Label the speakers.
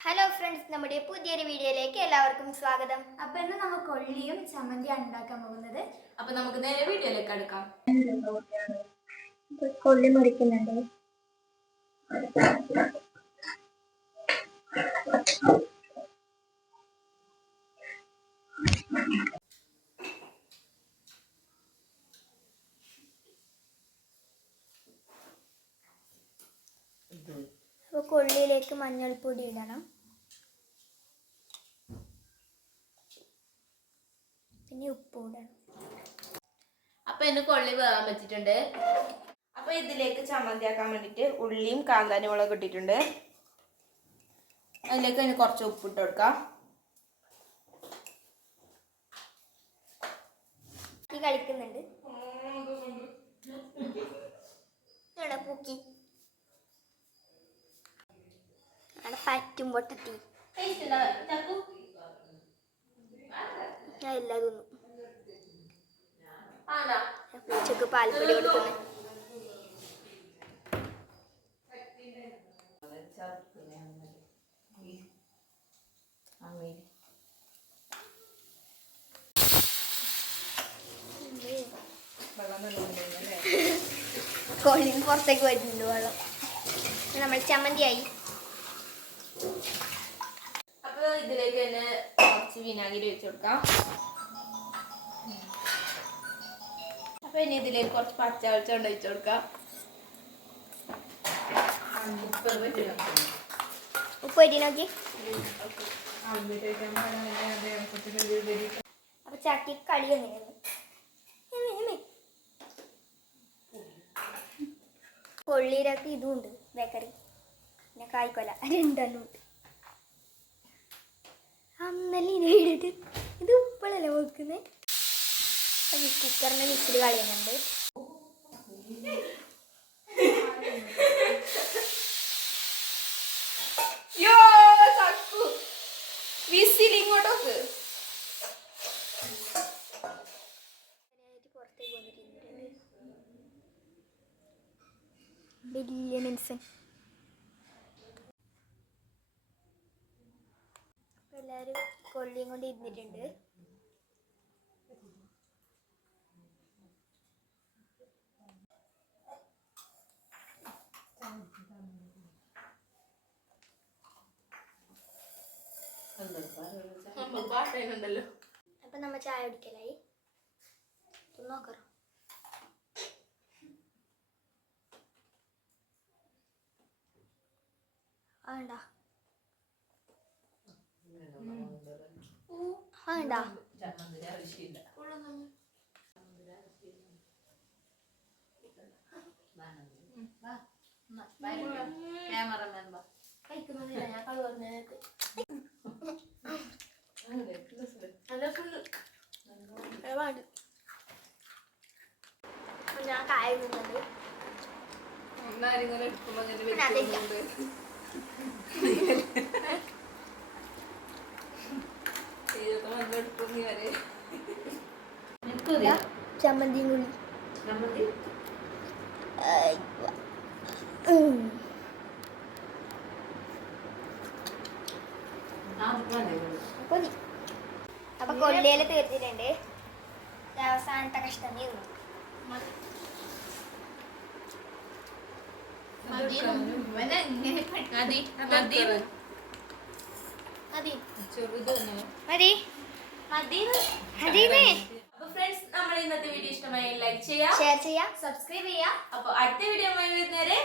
Speaker 1: Hello friends നമ്മുടെ പുതിയൊരു വീഡിയോയിലേക്ക് എല്ലാവർക്കും സ്വാഗതം.
Speaker 2: അപ്പൊ ഇന്ന് നമുക്ക് ഒള്ളിയും ചമ്മന്തിയാണ് ഉണ്ടാക്കാൻ പോകുന്നത്.
Speaker 3: അപ്പൊ നമുക്ക് നേരെ വീഡിയോയിലേക്ക് അടുക്കാം.
Speaker 1: കൊള്ളി മുറിക്കുന്നുണ്ട്. അപ്പോൾ കൊള്ളിയിലേക്ക് മഞ്ഞൾപ്പൊടി ഇടണം. പിന്നെ ഉപ്പ് ഇടണം.
Speaker 3: അപ്പൊ എന്നെ കൊള്ളി വേകാൻ വെച്ചിട്ടുണ്ട് അപ്പൊ ഇതിലേക്ക് ചമ്മന്തിയാക്കാൻ വേണ്ടിട്ട് ഉള്ളിയും കാന്താരി മുളക് ഇട്ടിട്ടുണ്ട്. അതിലേക്ക് അതിന് കുറച്ച് ഉപ്പിട്ട് കൊടുക്കാം.
Speaker 1: കളിക്കുന്നുണ്ട്. പൂക്കി? പറ്റും പൊട്ടത്തി. ഞാൻ എല്ലാം തിന്നു. പൂച്ചക്ക് പാൽപ്പൊടി കൊടുക്കുന്നു. കോഴിന് പുറത്തേക്ക് വരുന്നുണ്ട് വെള്ളം. നമ്മൾ ചമ്മന്തിയായി.
Speaker 3: അപ്പൊ ഇതിലേക്ക് തന്നെ കുറച്ച് വിനാഗിരി വെച്ച് കൊടുക്കാം. അപ്പൊ ഇനി ഇതിലേക്ക് കുറച്ച് പച്ച ഒഴിച്ചു കൊടുക്കാം.
Speaker 1: ചാക്കി കളി കൊള്ളിയിലൊക്കെ ഇതും ഉണ്ട് ബേക്കറി. കായ്ക്കൊല. രണ്ടെണ്ണം ഉണ്ട്. അന്നല്ല ഇത് ഇട്ടിട്ട് ഇത് വെക്കുന്നത് കുക്കറിന്റെ വിസിൽ കളയുന്നുണ്ട്.
Speaker 3: വിസിൽ ഇങ്ങോട്ടോക്ക്
Speaker 1: പുറത്തേക്ക് വന്നിട്ടുണ്ട് വലിയ നെൽസൺ എല്ലാരും കൊള്ളിയും കൊണ്ട് ഇരുന്നിട്ടുണ്ട്. അപ്പൊ നമ്മ ചായ കുടിക്കലായി. നോക്കറോ വേണ്ട
Speaker 3: കഴിക്കുന്നില്ല ഞാൻ
Speaker 1: കായ നിന്നുണ്ട്
Speaker 3: ഒന്നാരിങ്ങനെ എടുക്കുമ്പോ അങ്ങനെ നമ്മക്ക്
Speaker 1: മതി അപ്പൊ കൊല്ലയിൽ തീർത്തിട്ടുണ്ട് അവസാനത്തെ കഷ്ടം തീർന്നു മതി. മതി. മതിന്നേ
Speaker 3: അപ്പൊ ഫ്രണ്ട്സ് നമ്മൾ ഇന്നത്തെ വീഡിയോ ഇഷ്ടമായി ലൈക്ക് ചെയ്യാം
Speaker 1: ഷെയർ ചെയ്യാം.
Speaker 2: സബ്സ്ക്രൈബ് ചെയ്യാം.
Speaker 3: അപ്പൊ അടുത്ത വീഡിയോ വരുന്നവരെ.